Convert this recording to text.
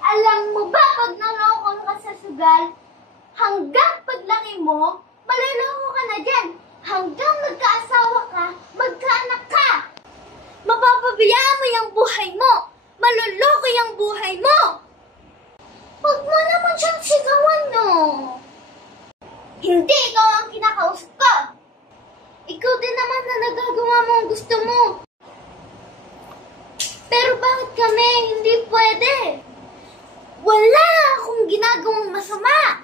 Alam mo ba, pag naloko ka sa sugal, hanggang paglaki mo, maluloko ka na dyan. Hanggang magkaasawa ka, magkaanak ka. Mapapabayaan mo yung buhay mo. Maluloko yung buhay mo. Huwag mo naman siyang sigawan, no? Hindi ikaw ang kinakausap ko. Ikaw din naman na nagagawa mo ang gusto mo. Pero bakit kami hindi pwede? Wala akong ginagawang masama.